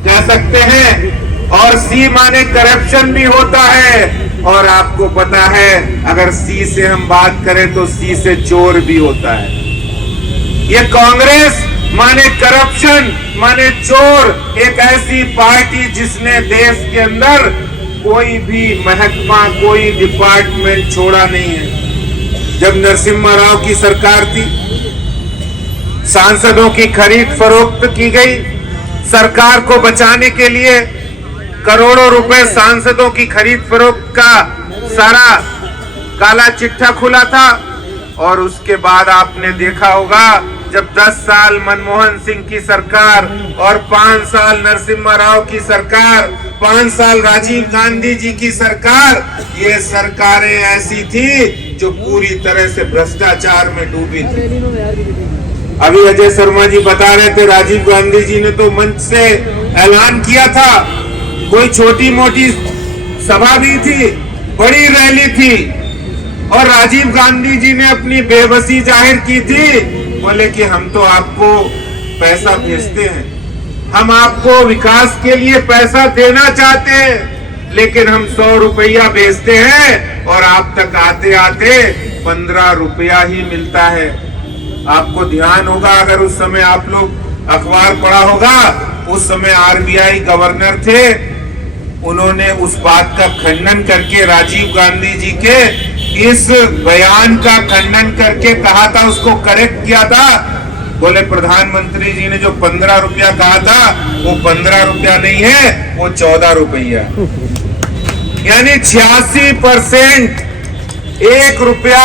कह सकते हैं, और सी माने करप्शन भी होता है। और आपको पता है अगर सी से हम बात करें तो सी से चोर भी होता है। ये कांग्रेस माने करप्शन माने चोर, एक ऐसी पार्टी जिसने देश के अंदर कोई भी महकमा कोई डिपार्टमेंट छोड़ा नहीं है। जब नरसिम्हा राव की सरकार थी, सांसदों की खरीद फरोख्त की गई। सरकार को बचाने के लिए करोड़ों रुपए सांसदों की खरीद फरोख्त का सारा काला चिट्ठा खुला था। और उसके बाद आपने देखा होगा जब 10 साल मनमोहन सिंह की सरकार और 5 साल नरसिम्हा राव की सरकार, 5 साल राजीव गांधी जी की सरकार, ये सरकारें ऐसी थी जो पूरी तरह से भ्रष्टाचार में डूबी थी। अभी अजय शर्मा जी बता रहे थे, राजीव गांधी जी ने तो मंच से ऐलान किया था, कोई छोटी मोटी सभा भी थी, बड़ी रैली थी, और राजीव गांधी जी ने अपनी बेबसी जाहिर की थी। बोले कि हम तो आपको पैसा भेजते हैं, हम आपको विकास के लिए पैसा देना चाहते हैं, लेकिन हम 100 रुपया भेजते हैं और आप तक आते आते 15 रुपया ही मिलता है। आपको ध्यान होगा, अगर उस समय आप लोग अखबार पढ़ा होगा, उस समय आरबीआई गवर्नर थे, उन्होंने उस बात का खंडन करके राजीव गांधी जी के इस बयान का खंडन करके कहा था, उसको करेक्ट किया था। बोले प्रधानमंत्री जी ने जो 15 रुपया कहा था वो 15 रुपया नहीं है, वो 14 रुपया, यानी 86%। 1 रुपया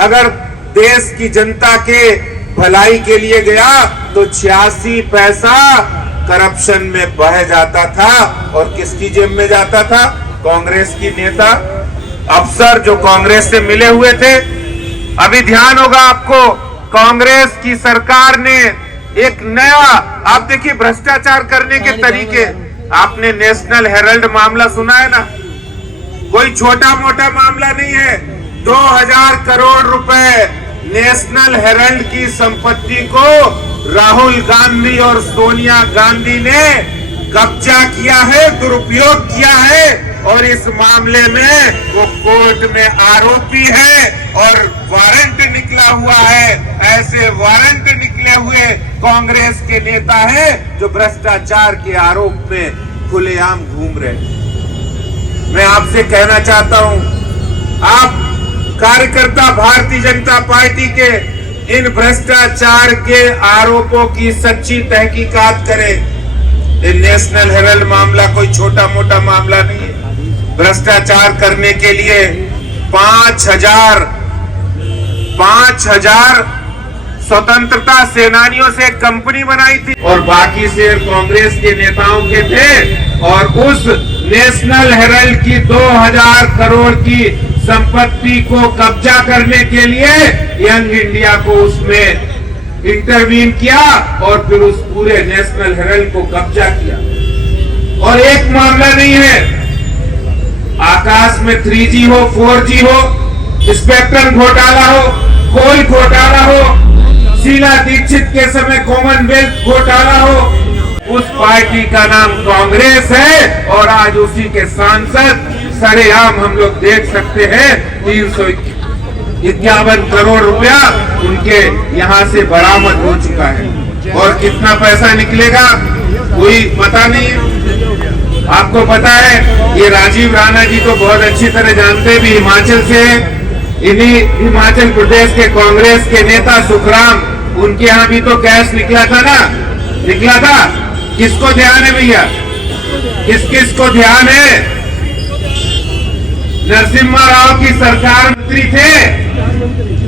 अगर देश की जनता के भलाई के लिए गया तो 86 पैसा करप्शन में बह जाता था। और किसकी जेब में जाता था? कांग्रेस की नेता अफसर जो कांग्रेस से मिले हुए थे। अभी ध्यान होगा आपको, कांग्रेस की सरकार ने एक नया, आप देखिए भ्रष्टाचार करने के तरीके। आपने नेशनल हेराल्ड मामला सुना है ना, कोई छोटा मोटा मामला नहीं है। 2000 करोड़ रुपए नेशनल हेराल्ड की संपत्ति को राहुल गांधी और सोनिया गांधी ने कब्जा किया है, दुरुपयोग किया है, और इस मामले में वो कोर्ट में आरोपी है और वारंट निकला हुआ है। ऐसे वारंट निकले हुए कांग्रेस के नेता हैं जो भ्रष्टाचार के आरोप में खुलेआम घूम रहे। मैं आपसे कहना चाहता हूं, आप कार्यकर्ता भारतीय जनता पार्टी के इन भ्रष्टाचार के आरोपों की सच्ची तहकीकात करें। ये नेशनल हेराल्ड मामला कोई छोटा मोटा मामला नहीं है। भ्रष्टाचार करने के लिए 5000 स्वतंत्रता सेनानियों से एक कंपनी बनाई थी और बाकी शेयर कांग्रेस के नेताओं के थे। और उस नेशनल हेराल्ड की 2000 करोड़ की संपत्ति को कब्जा करने के लिए यंग इंडिया को उसमें इंटरवीन किया और फिर उस पूरे नेशनल हेराल्ड को कब्जा किया। और एक मामला नहीं है, आकाश में 3G हो 4G हो, स्पेक्ट्रम घोटाला हो, कोल घोटाला हो, शीला दीक्षित के समय कॉमनवेल्थ घोटाला हो, उस पार्टी का नाम कांग्रेस है। और आज उसी के सांसद सरेआम हम लोग देख सकते हैं 351 करोड़ रुपया उनके यहाँ से बरामद हो चुका है। और कितना पैसा निकलेगा कोई पता नहीं है। आपको पता है ये राजीव राणा जी को बहुत अच्छी तरह जानते हैं, भी हिमाचल से। इन्हीं हिमाचल प्रदेश के कांग्रेस के नेता सुखराम, उनके यहाँ भी तो कैश निकला था ना, निकला था। किसको ध्यान है भैया, किस किस को ध्यान है? नरसिम्हा राव की सरकार मंत्री थे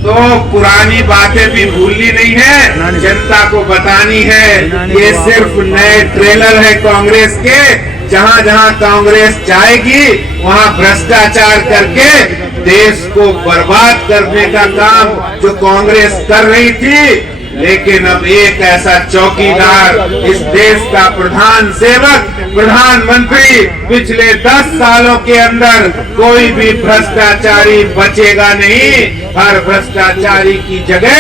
तो पुरानी बातें भी भूलनी नहीं है, जनता को बतानी है। ये सिर्फ नए ट्रेलर है कांग्रेस के। जहां जहां कांग्रेस जाएगी वहां भ्रष्टाचार करके देश को बर्बाद करने का काम जो कांग्रेस कर रही थी लेकिन अब एक ऐसा चौकीदार, इस देश का प्रधान सेवक, प्रधानमंत्री, पिछले 10 सालों के अंदर कोई भी भ्रष्टाचारी बचेगा नहीं। हर भ्रष्टाचारी की जगह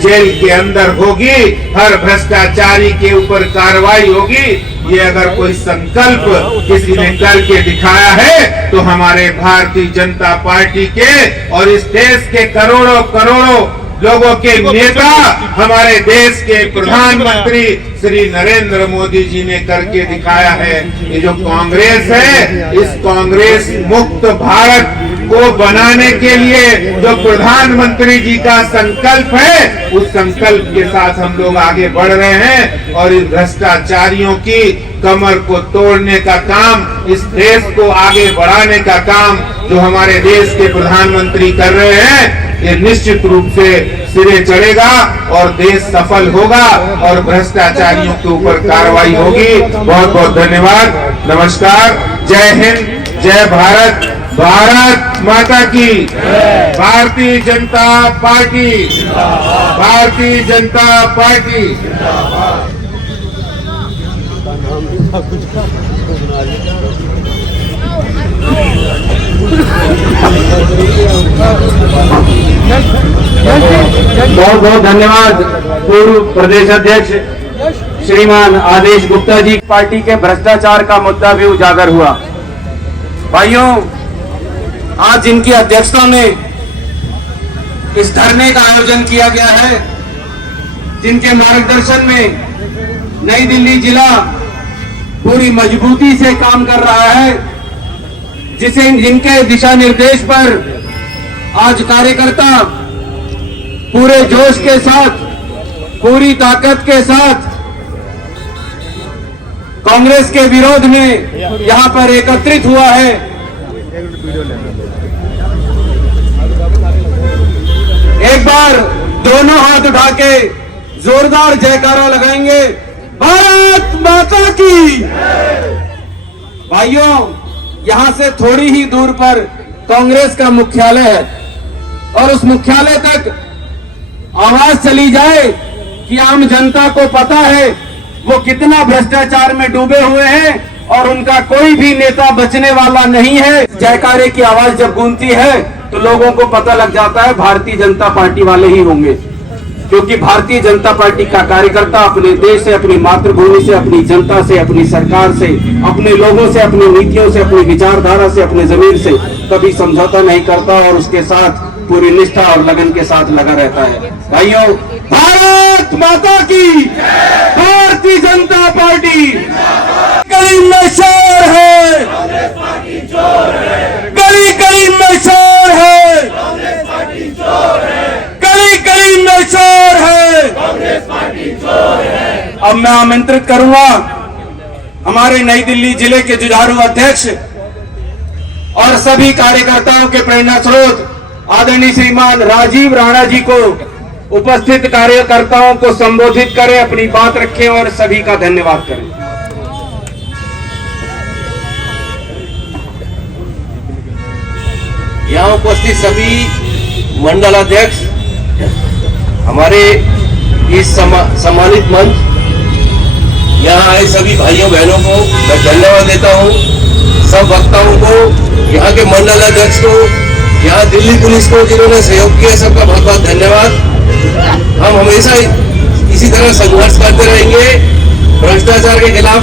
जेल के अंदर होगी, हर भ्रष्टाचारी के ऊपर कार्रवाई होगी। ये अगर कोई संकल्प किसी ने करके दिखाया है तो हमारे भारतीय जनता पार्टी के और इस देश के करोड़ों करोड़ों लोगों के नेता, हमारे देश के प्रधानमंत्री श्री नरेंद्र मोदी जी ने करके दिखाया है। ये जो कांग्रेस है, इस कांग्रेस मुक्त भारत को बनाने के लिए जो प्रधानमंत्री जी का संकल्प है, उस संकल्प के साथ हम लोग आगे बढ़ रहे हैं और इस भ्रष्टाचारियों की कमर को तोड़ने का काम, इस देश को आगे बढ़ाने का काम जो हमारे देश के प्रधानमंत्री कर रहे हैं, ये निश्चित रूप से सिरे चढ़ेगा और देश सफल होगा और भ्रष्टाचारियों के ऊपर कार्रवाई होगी। बहुत बहुत धन्यवाद। नमस्कार। जय हिंद, जय भारत, भारत माता की, भारतीय जनता पार्टी, भारतीय जनता पार्टी। बहुत बहुत धन्यवाद पूर्व प्रदेश अध्यक्ष श्रीमान आदेश गुप्ता जी। पार्टी के भ्रष्टाचार का मुद्दा भी उजागर हुआ। भाइयों, आज जिनकी अध्यक्षता में इस धरने का आयोजन किया गया है, जिनके मार्गदर्शन में नई दिल्ली जिला पूरी मजबूती से काम कर रहा है, जिनके दिशा निर्देश पर आज कार्यकर्ता पूरे जोश के साथ, पूरी ताकत के साथ कांग्रेस के विरोध में यहां पर एकत्रित हुआ है। एक बार दोनों हाथ उठा के जोरदार जयकारा लगाएंगे, भारत माता की। भाइयों, यहां से थोड़ी ही दूर पर कांग्रेस का मुख्यालय है और उस मुख्यालय तक आवाज चली जाए कि आम जनता को पता है वो कितना भ्रष्टाचार में डूबे हुए हैं और उनका कोई भी नेता बचने वाला नहीं है। जयकारे की आवाज जब गूंजती है तो लोगों को पता लग जाता है भारतीय जनता पार्टी वाले ही होंगे, क्योंकि भारतीय जनता पार्टी का कार्यकर्ता अपने देश से, अपनी मातृभूमि से, अपनी जनता से, अपनी सरकार से, अपने लोगों से, अपनी नीतियों से, अपनी विचारधारा से, अपने जमीन से कभी समझौता नहीं करता और उसके साथ पूरी निष्ठा और लगन के साथ लगा रहता है। भाइयों, भारत माता की, भारतीय जनता पार्टी गली में शोर है, गली गली में शोर है, गली गली में शोर है। अब मैं आमंत्रित करूंगा हमारे नई दिल्ली जिले के जुझारू अध्यक्ष और सभी कार्यकर्ताओं के प्रेरणा स्रोत आदरणीय श्रीमान राजीव राणा जी को उपस्थित कार्यकर्ताओं को संबोधित करें, अपनी बात रखें और सभी का धन्यवाद करें। यहाँ उपस्थित सभी मंडलाध्यक्ष, हमारे इस सम्मानित मंच, यहाँ आए सभी भाइयों बहनों को मैं धन्यवाद देता हूँ। सब वक्ताओं को, यहाँ के मंडलाध्यक्ष को, यहाँ दिल्ली पुलिस को जिन्होंने सहयोग किया, सबका बहुत बहुत धन्यवाद। हम हमेशा इसी तरह संघर्ष करते रहेंगे भ्रष्टाचार के खिलाफ।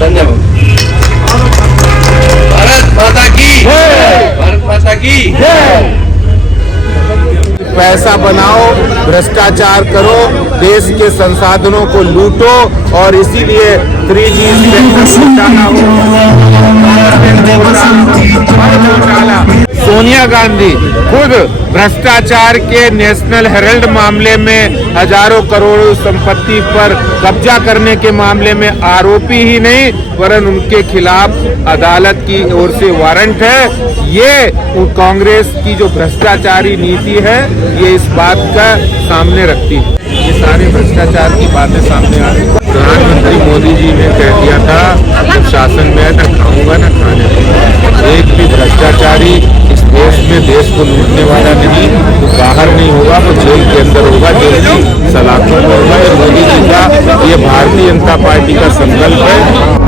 धन्यवाद। भारत माता की, भारत माता की। पैसा बनाओ, भ्रष्टाचार करो, देश के संसाधनों को लूटो और इसीलिए 3G सोनिया गांधी खुद भ्रष्टाचार के नेशनल हेराल्ड मामले में हजारों करोड़ों संपत्ति पर कब्जा करने के मामले में आरोपी ही नहीं वरन उनके खिलाफ अदालत की ओर से वारंट है। ये कांग्रेस की जो भ्रष्टाचारी नीति है ये इस बात का सामने रखती है। ये सारे भ्रष्टाचार की बातें सामने आ रही। प्रधानमंत्री मोदी जी ने कह दिया था जब शासन में न खाऊंगा न खाने दूंगा। एक भी भ्रष्टाचारी इस देश में देश को लूटने वाला नहीं, वो बाहर नहीं होगा, वो जेल के अंदर होगा, जेल की सलाखों में होगा। ये मोदी जी का, ये भारतीय जनता पार्टी का संकल्प है।